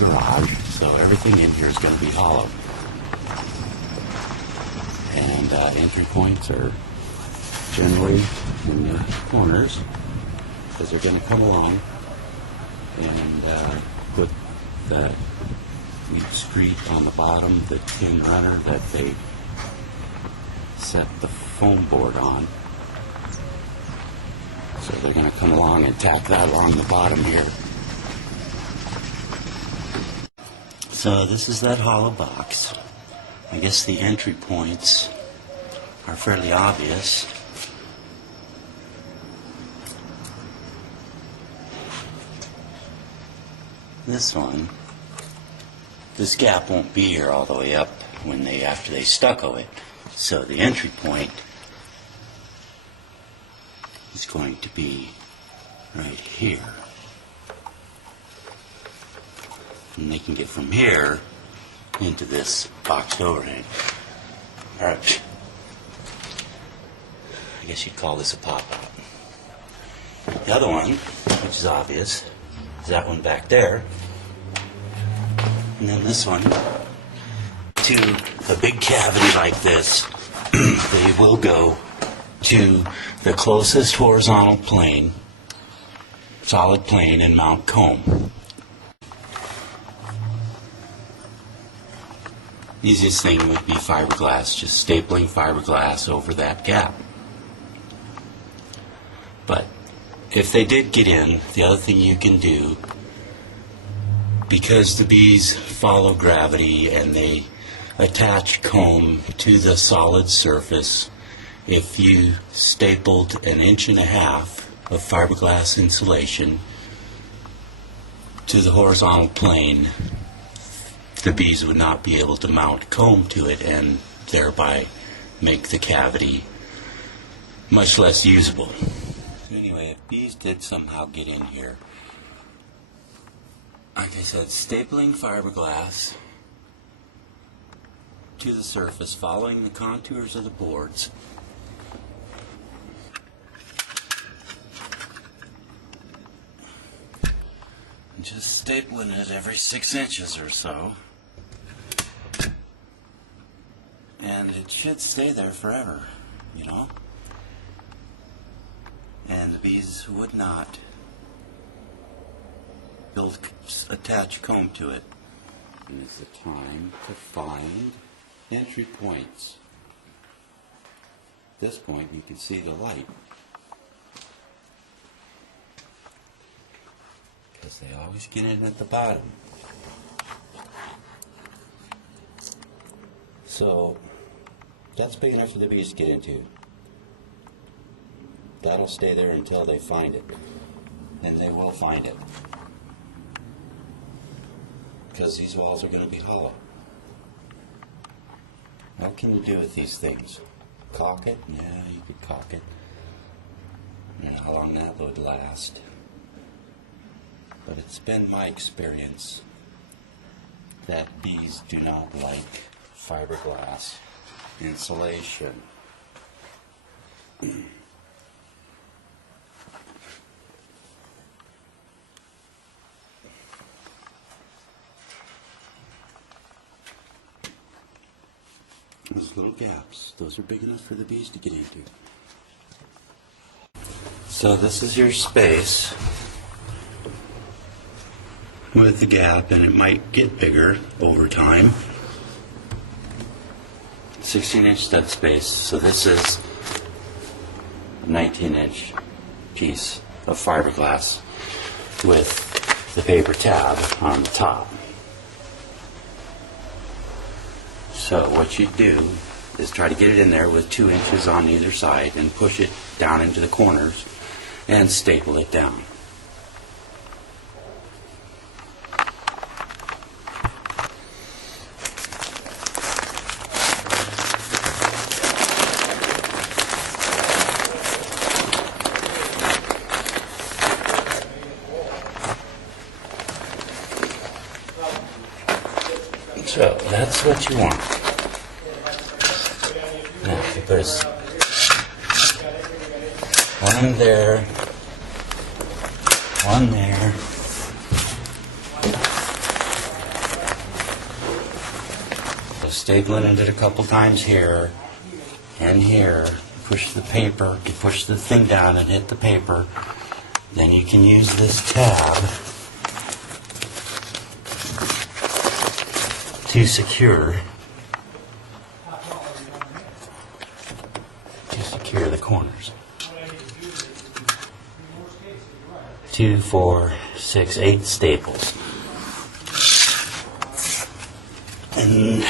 garage, so everything in here is going to be hollow. And entry points are generally in the corners, because they're going to come along and put that weak screed on the bottom, the tin runner that they set the foam board on. So they're going to come along and tack that along the bottom here. So this is that hollow box. I guess the entry points are fairly obvious. This one, this gap won't be here all the way up when after they stucco it. So the entry point is going to be right here. And they can get from here into this boxed overhang. Alright. I guess you'd call this a pop-out. The other one, which is obvious, is that one back there. And then this one, to a big cavity like this, they will go to the closest horizontal plane, solid plane, and mount comb. Easiest thing would be fiberglass, just stapling fiberglass over that gap. But if they did get in, the other thing you can do, because the bees follow gravity and they attach comb to the solid surface, if you stapled 1.5 inches of fiberglass insulation to the horizontal plane, the bees would not be able to mount comb to it and thereby make the cavity much less usable. So anyway, if bees did somehow get in here, like I said, stapling fiberglass to the surface, following the contours of the boards, and just stapling it every 6 inches or so, and it should stay there forever, you know, and the bees would not attach comb to it. And it's the time to find entry points. At this point you can see the light, because they always get in at the bottom. So that's big enough for the bees to get into. That'll stay there until they find it, and they will find it, because these walls are going to be hollow. What can you do with these things? Caulk it? Yeah, you could caulk it. I don't know how long that would last. But it's been my experience that bees do not like fiberglass insulation. Those little gaps, those are big enough for the bees to get into. So this is your space with the gap, and it might get bigger over time. 16-inch stud space, so this is a 19-inch piece of fiberglass with the paper tab on the top. So what you do is try to get it in there with 2 inches on either side and push it down into the corners and staple it down. So that's what you want. Now, there's one there, one there, stapling it a couple times here and here. Push the paper, you push the thing down and hit the paper. Then you can use this tab to secure the corners. 2, 4, 6, 8 staples. And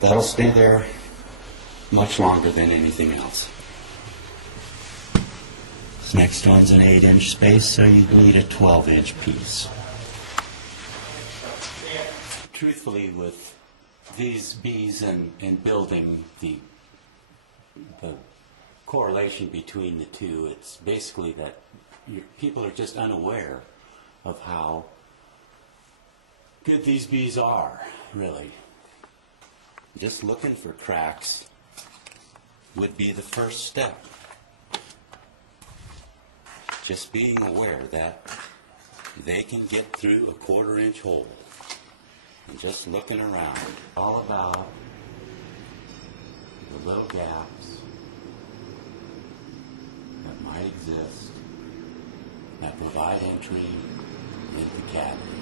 that'll stay there much longer than anything else. This next one's an 8-inch space, so you need a 12-inch piece. Truthfully, with these bees and building, the correlation between the two, it's basically that people are just unaware of how good these bees are, really. Just looking for cracks would be the first step. Just being aware that they can get through a 1/4-inch hole. And just looking around, all about the little gaps that might exist that provide entry into the cavity.